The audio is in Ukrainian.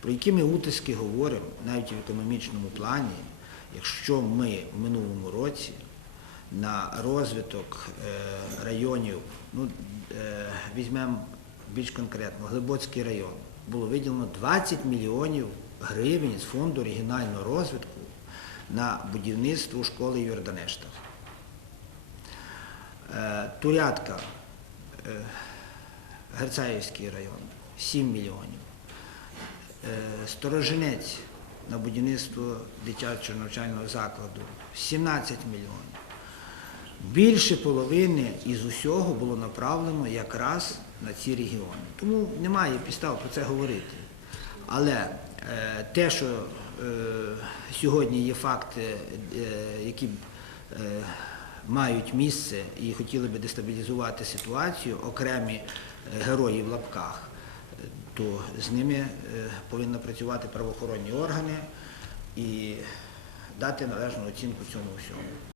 Про які ми утиски говоримо навіть в економічному плані, якщо ми в минулому році на розвиток е, районів, ну, е, візьмемо більш конкретно, Глибоцький район, було виділено 20 мільйонів гривень з фонду регіонального розвитку на будівництво школи в Йорданештах. Е, Турятка, Герцаївський район 7 мільйонів. Е, Сторожинець на будівництво дитячого навчального закладу 17 мільйонів. Більше половини із усього було направлено якраз на ці регіони. Тому немає підстав про це говорити. Але е, те, що е, сьогодні є факти, які мають місце і хотіли би дестабілізувати ситуацію, окремі герої в лапках, то з ними е, повинні працювати правоохоронні органи і дати належну оцінку цьому всьому.